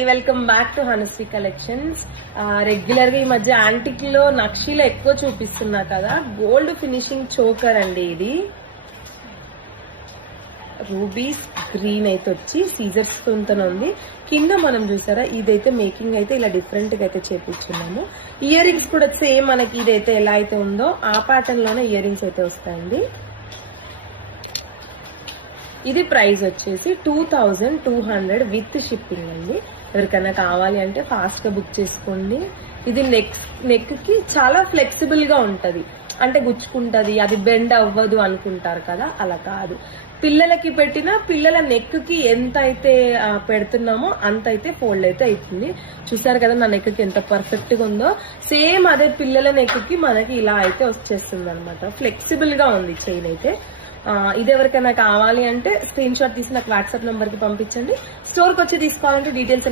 Welcome back to Hanasri collections. Regular గా ఈ మధ్య యాంటిక్ లో నక్షీలో ఎక్కువ చూపిస్తున్నా కదా, గోల్డ్ ఫినిషింగ్ చోకర్ అండి. ఇది రూబీస్ గ్రీన్ అయితే వచ్చి సీజర్స్ తో ఉంది. కింద మనం చూసారా, ఇదైతే మేకింగ్ అయితే ఇలా డిఫరెంట్ గా అయితే చేపించున్నాము. ఇయర్ రింగ్స్ కూడా సేమ్ మనకి ఇదైతే ఎలా అయితే ఉందో ఆ ప్యాటర్న్ లోనే ఇయర్ రింగ్స్ అయితే వస్తాయండి. ఇది ప్రైస్ వచ్చేసి 2200 విత్ షిప్పింగ్ అండి. ఎవరికైనా కావాలి అంటే ఫాస్ట్ గా బుక్ చేసుకోండి. ఇది నెక్ కి చాలా ఫ్లెక్సిబుల్ గా ఉంటది, అంటే గుచ్చుకుంటది, అది బెండ్ అవ్వదు అనుకుంటారు కదా, అలా కాదు. పిల్లలకి పెట్టిన పిల్లల నెక్ కి ఎంత అయితే పెడుతున్నామో అంత అయితే ఫోల్డ్ అయితే అవుతుంది. చూసారు కదా నా నెక్ కి ఎంత పర్ఫెక్ట్ గా ఉందో. సేమ్ అదే పిల్లల నెక్ కి మనకి ఇలా అయితే వచ్చేస్తుంది అనమాట. ఫ్లెక్సిబుల్ గా ఉంది చైన్ అయితే. ఇది ఎవరికైనా కావాలి అంటే స్క్రీన్ షాట్ తీసి నాకు వాట్సాప్ నెంబర్ కి పంపించండి. స్టోర్ కి వచ్చి తీసుకోవాలంటే డీటెయిల్స్